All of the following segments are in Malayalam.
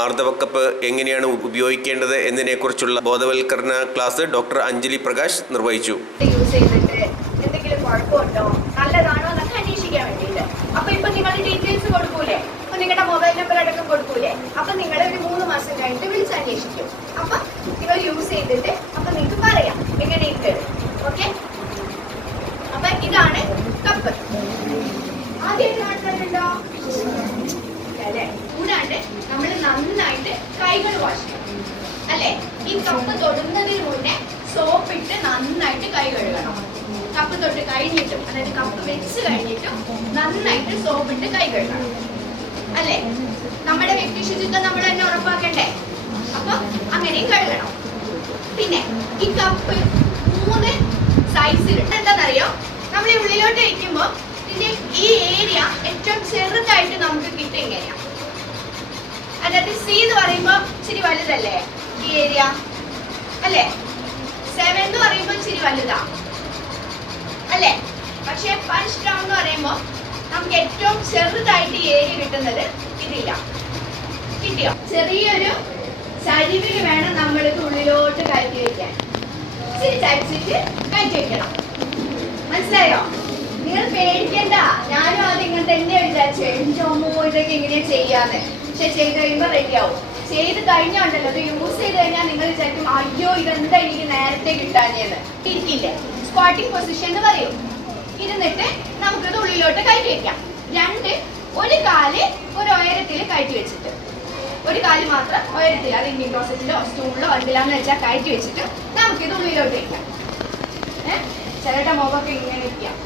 ആർദ്രവക്കപ്പ് എങ്ങനെയാണ് ഉപയോഗിക്കേണ്ടത് എന്നതിനെക്കുറിച്ചുള്ള ബോധവൽക്കരണ ക്ലാസ് ഡോക്ടർ അഞ്ജലി പ്രകാശ് നിർവഹിച്ചു. എന്തെങ്കിലും കുഴപ്പമുണ്ടോ, നല്ലതാണോ എന്നൊക്കെ അന്വേഷിക്കാൻ വേണ്ടിയിട്ട്. അപ്പൊ ഇപ്പൊ നിങ്ങൾ ഡീറ്റെയിൽസ് കൊടുക്കൂലേ, അപ്പൊ നിങ്ങളുടെ മൊബൈൽ നമ്പർ അടക്കം കൊടുക്കൂലേ, അപ്പൊ നിങ്ങൾ ഒരു 3 മാസം കഴിഞ്ഞിട്ട് വിളിച്ച് അന്വേഷിക്കും. അപ്പൊ നിങ്ങൾ യൂസ് ചെയ്തിട്ട് അപ്പൊ നിങ്ങൾക്ക് പറയാം എങ്ങനെയുണ്ട്. ഓക്കെ, അപ്പൊ ഇതാണ് കപ്പ്. ആദ്യം കാണുന്നുണ്ടോ അല്ലെ? കൂടാണ്ട് നമ്മൾ നന്നായിട്ട് കൈകൾ വാഷ് ചെയ്യണം അല്ലെ. ഈ കപ്പ് തൊടുന്നതിന് മുന്നേ സോപ്പിട്ട് നന്നായിട്ട് കൈ കഴുകണം. കപ്പ് തൊട്ട് കഴിഞ്ഞിട്ടും, അതായത് കപ്പ് വെച്ച് കഴിഞ്ഞിട്ടും നന്നായിട്ട് സോപ്പിട്ട് കൈ കഴുകണം അല്ലെ. നമ്മുടെ വ്യക്തി ശുചിത്വം നമ്മൾ തന്നെ ഉറപ്പാക്കണ്ടേ, അപ്പൊ അങ്ങനെയും കഴുകണം. പിന്നെ ഈ കപ്പ് 3 സൈസിലുണ്ട്. എന്താണെന്നറിയോ, നമ്മൾ ഈ ഉള്ളിലോട്ട് വയ്ക്കുമ്പോൾ ഇതിന്റെ ഈ ഏരിയ ഏറ്റവും ചെറുതായിട്ട് നമുക്ക് കിട്ടും ഇങ്ങനെയാ. അതായത് സി എന്ന് പറയുമ്പോൾ ഇച്ചിരി വലുതല്ലേ ഈ ഏരിയ അല്ലെ. 7 എന്ന് പറയുമ്പോൾ ഇച്ചിരി വലുതാ അല്ലെ. പക്ഷെ 5 സ്ട്രോങ് എന്ന് പറയുമ്പോൾ നമുക്ക് ഏറ്റവും ചെറുതായിട്ട് ഈ ഏരിയ കിട്ടുന്നത് ഇതില്ല. കിട്ടിയോ? ചെറിയൊരു ചരിവിന് വേണം നമ്മളിത് ഉള്ളിലോട്ട് കയറ്റി വെക്കാൻ. ഇച്ചിരി ചരിച്ചിട്ട് കയറ്റി വെക്കണം. മനസ്സിലായോ? നിങ്ങൾ പേടിക്കണ്ട. ഞാനും അത് ഇങ്ങനെ തന്നെ വിചാരിച്ചു, എന്തോമോ ഇതൊക്കെ എങ്ങനെയാ ചെയ്യാന്ന്. പക്ഷെ ചെയ്ത് കഴിയുമ്പോൾ റെഡിയാവും. ചെയ്ത് കഴിഞ്ഞുണ്ടല്ലോ, അത് യൂസ് ചെയ്ത് കഴിഞ്ഞാൽ നിങ്ങൾ വിചാരിക്കും അയ്യോ ഇതെന്താ എനിക്ക് നേരത്തെ കിട്ടാഞ്ഞെന്ന്. ഇരിക്കില്ലേ, സ്ക്വാട്ടിംഗ് പൊസിഷൻ എന്ന് പറയും. ഇരുന്നിട്ട് നമുക്കിത് ഉള്ളിലോട്ട് കയറ്റി വെക്കാം. ഒരു കാല് ഒരു ഉയരത്തിൽ കയറ്റി വെച്ചിട്ട്, ഒരു കാല് മാത്രം ഉയരത്തിൽ, അത് ഇന്ത്യൻ ക്ലോസറ്റിലോ സ്റ്റൂളിലോ എന്തിലാന്ന് വെച്ചാൽ കയറ്റി വെച്ചിട്ട് നമുക്കിത് ഉള്ളിലോട്ട് വെക്കാം. ചിലരുടെ മുഖമൊക്കെ ഇങ്ങനെ വെക്കാം,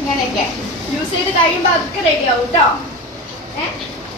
ഇങ്ങനെയൊക്കെ യൂസ് ചെയ്ത് കഴിയുമ്പോൾ അതൊക്കെ റെഡി ആവും കേട്ടോ.